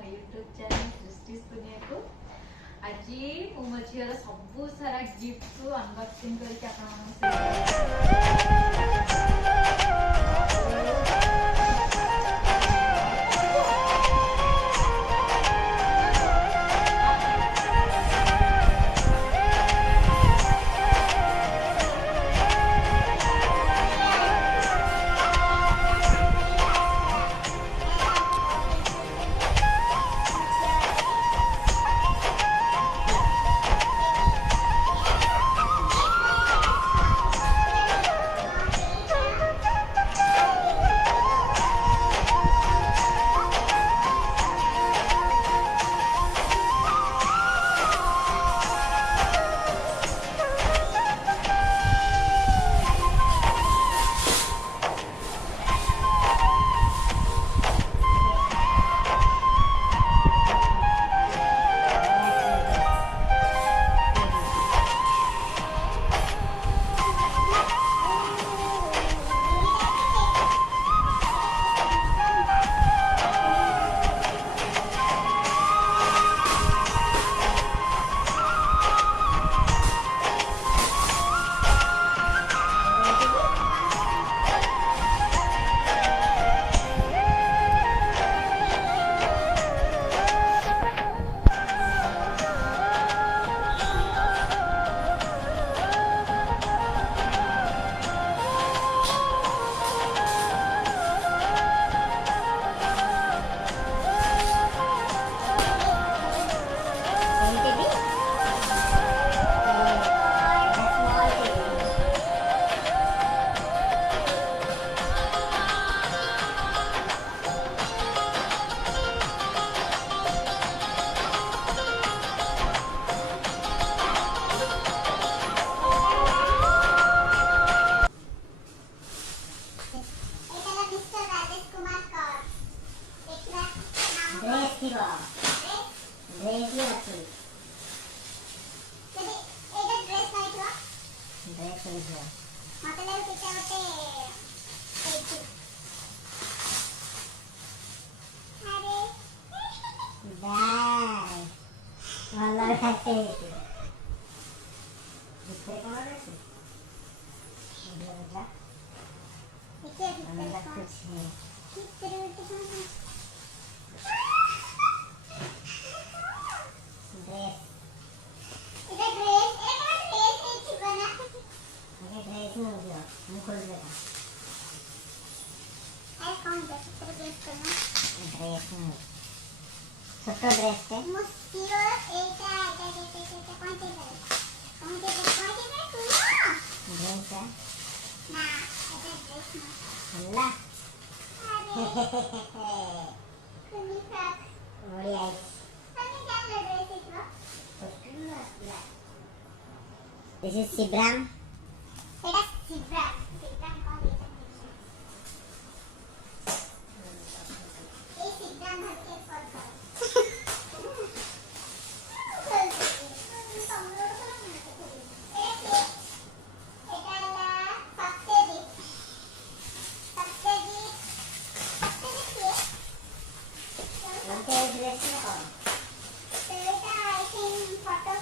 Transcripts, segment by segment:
मो YouTube channel सृष्टि दुनिया को आज मो झीर सब सारा गिफ्ट को अनबॉक्सिंग छोटो ड्रेस पे मुस्किल एटा कोनते ड्रेस है ना एटा ड्रेस ना हल्ला कुनी फ्रॉक बढ़िया है हमें क्या ड्रेस है इसको दिस इज सिब्राम एटा सिब्राम कौन है ये सिब्राम हर के फोटो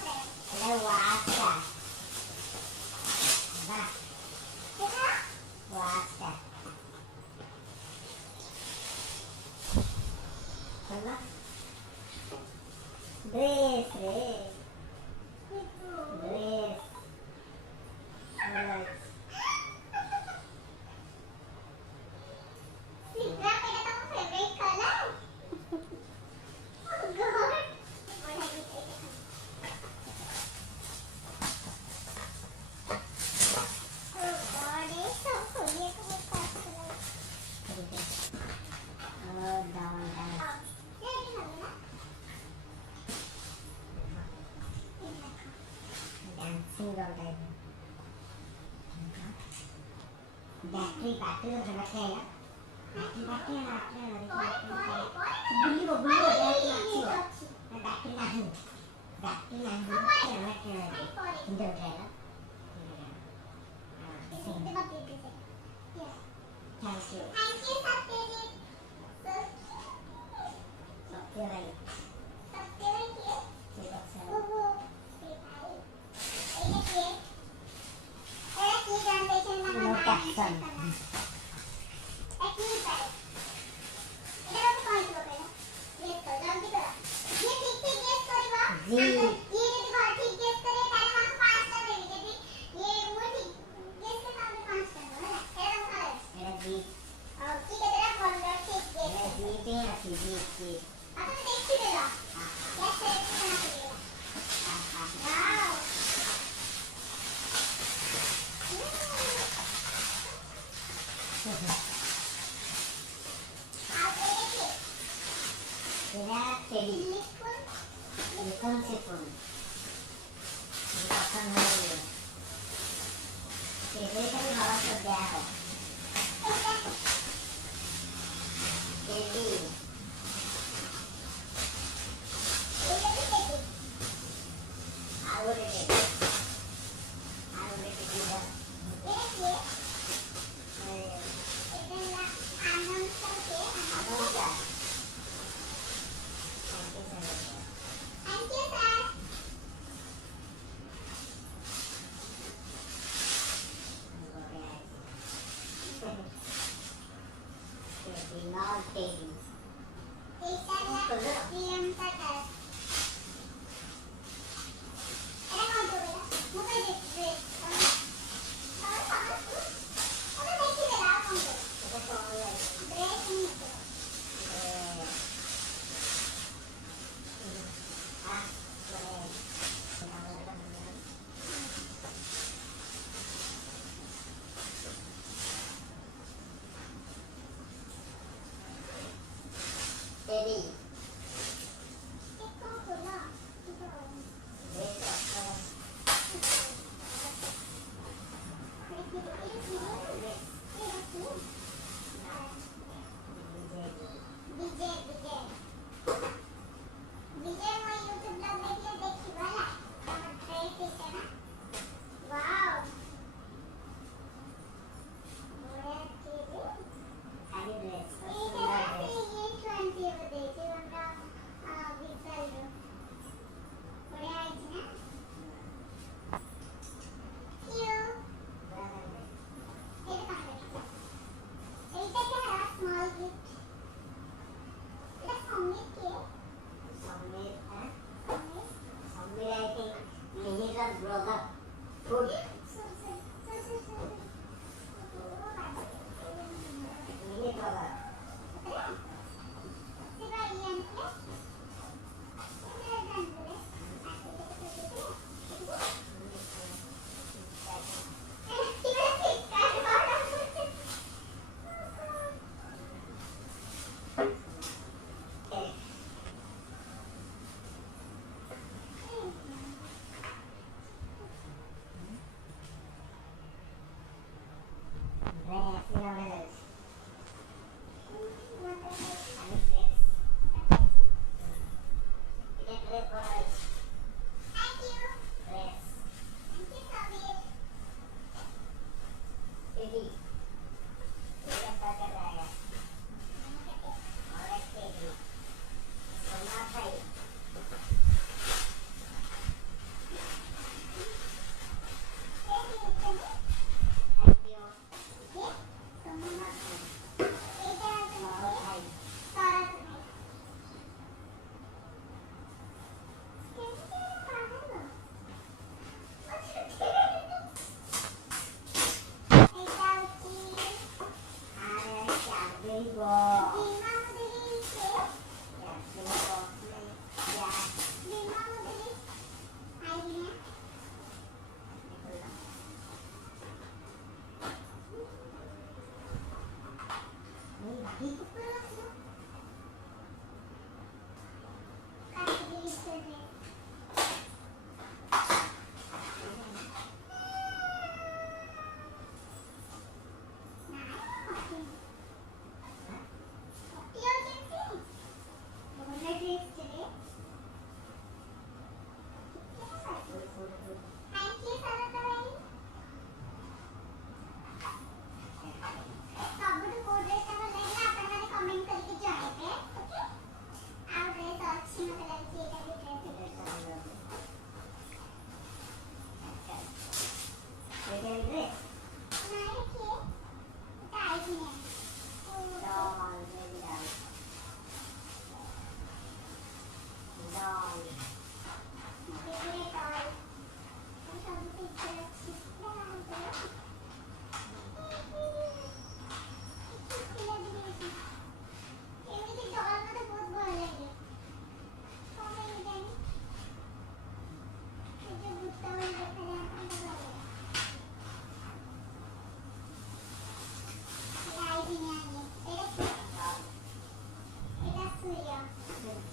बैटरी बैटरी तो झलक है यार बैटरी बैटरी है बुल्ली वो बैटरी अच्छी है बैटरी नहीं इंदर उठाएगा थैंक यू सत्यजीत जी ये यदि बहुत ठीक गेस करे तारे हमको 5 टा देगी यदि ये वो ठीक गेस के सामने 5 टा है ना तेरा हम खा मेरा जी और ठीक है तेरा कौन सा ठीक गेस मेरा जी पे अच्छी जी जी अब तो देख ही लेगा यस है बना के देगा वाओ आप ये देखिए मेरा टेडी लिखूं लिखन से फोन लिखन हो गया टेडी का भी हवा कर दिया है टेडी आलू टेडी का आलू का टेडी नॉट टेडी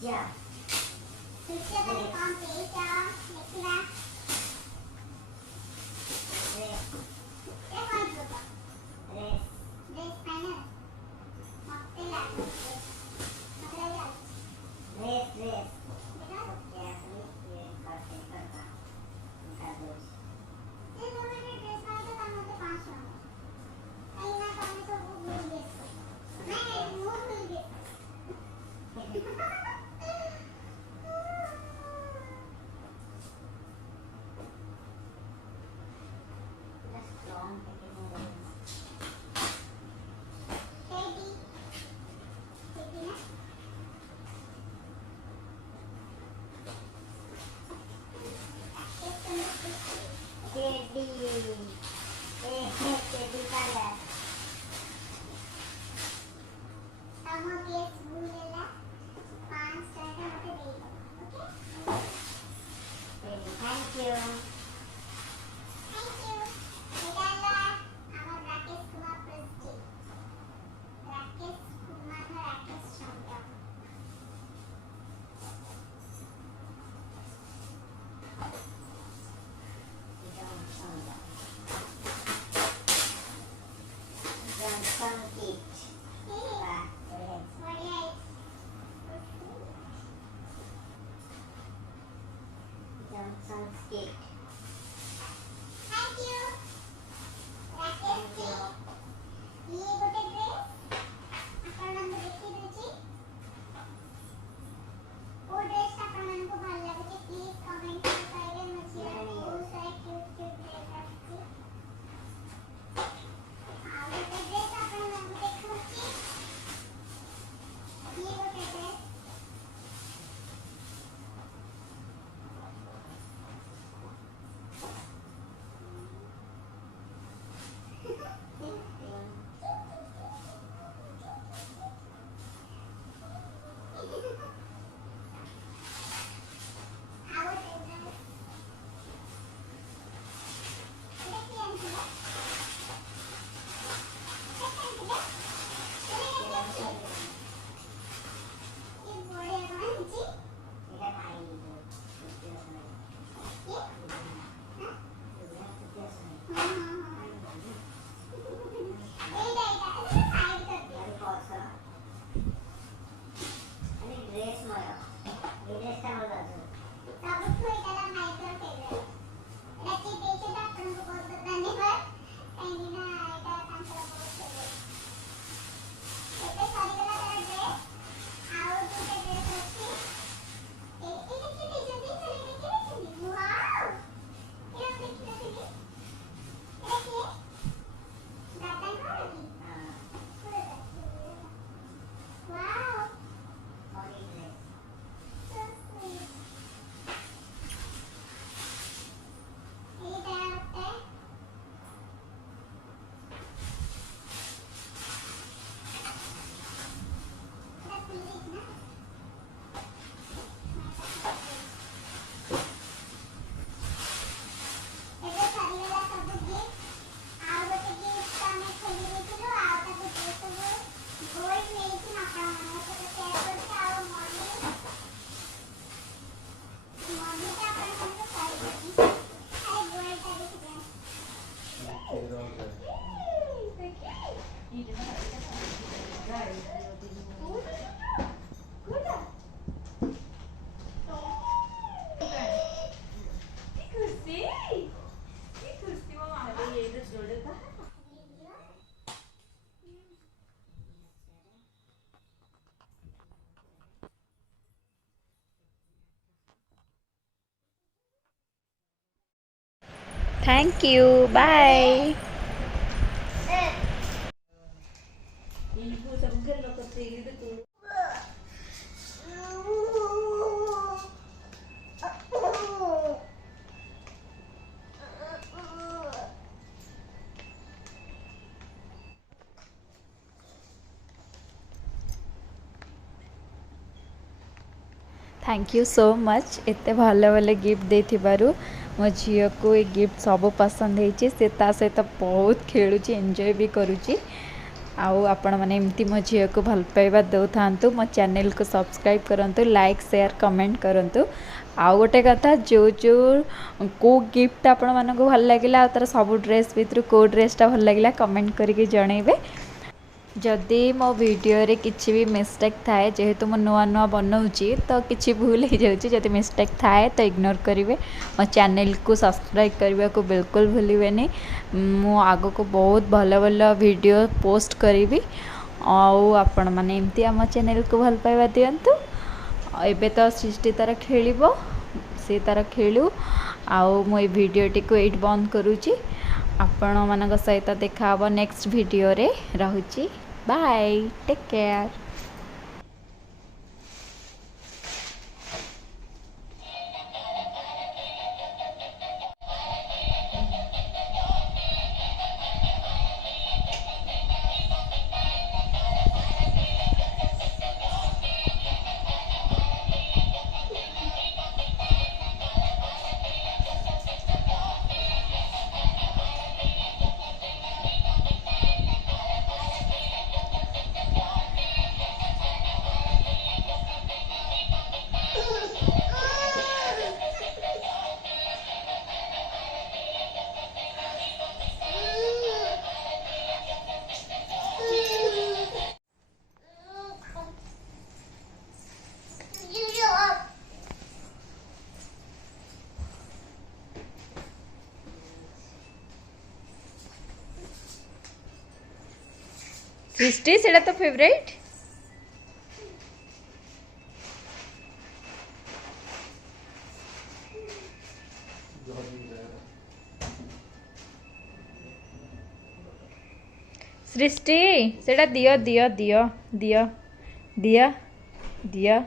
जा सूर्य तले कौन पेज लिखिबा रे ए कौन बोलता रे ड्रेस फाइनल मते लागो मते लागो रे रे बेटा क्या ये करते करता उनका दोस्त ये दोनों ने ड्रेस फाइनल का मते 500 कहीं ना कहीं तो वो भूल गए नहीं वो भूल गए स्ट्रॉन्ग पैकेजिंग टेडी टेडी ना टेडी टेडी का हम केस भूलेला 5 टाका मते देई okay thank you thank you बेटा আমার Rakesh Kumar president Rakesh Kumar Rakesh Chandra Johnson Kit বড়িয়া Johnson Kit thank you Rakesh ji ये गोटे ड्रेस आपण मन देखि देछि ओ ड्रेस आपण मन को ভাল लागे प्लीज कमेंट कर पाइबे मुझे बहुत सारे क्यूट क्यूट ड्रेस अछि आ गोटे ड्रेस आपण मन देखु छी ये गोटे dress Thank you. Bye. Thank you so much एते भल भल गिफ्ट देथिबारु मो झील को ये गिफ्ट सब पसंद होती से सहित बहुत खेलुची एंजॉय भी करुची आउ आपण मैंने एमती मो झील को भल पाइबा दौ था मो चैनल को सब्सक्राइब करंतु लाइक शेयर कमेंट करंतु। आउ गोटे कथा जो जो को गिफ्ट आपण मानको भल लागिला तार सब ड्रेस भितर को ड्रेसटा भल लागिला कमेंट करके जनइबे। जदि मो वीडियो रे किछि भी मिस्टेक थाए जेहेतु मो नुआ नुआ बनाऊँगी तो किछि भूल हो जाऊँगी जदि मिस्टेक थाए तो इग्नोर करेंगे। मो चैनल को सब्सक्राइब करने को बिल्कुल भूलिबेनी। मु आगो को बहुत भल भल वीडियो पोस्ट करी आउ आपण मैंने एमती आम चैनल को भल पाइबा दियंतु। एबे तो सृष्टि तार खेलिबो से तार खेलू आउ मो ए वीडियो टी को एट बंद करूची। आपण मानक सहित देखा हबो नेक्स्ट वीडियो रे रहूची। Bye take care. सृष्टि सेटा तो फेवरेट सृष्टि सेटा दियो दियो दियो दियो दिया दिया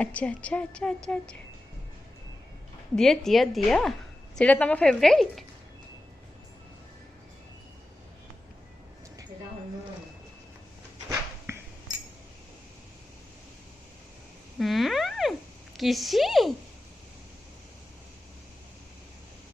अच्छा अच्छा अच्छा अच्छा अच्छा दिया दिया दिया सेटा तुम फेवरेट किसी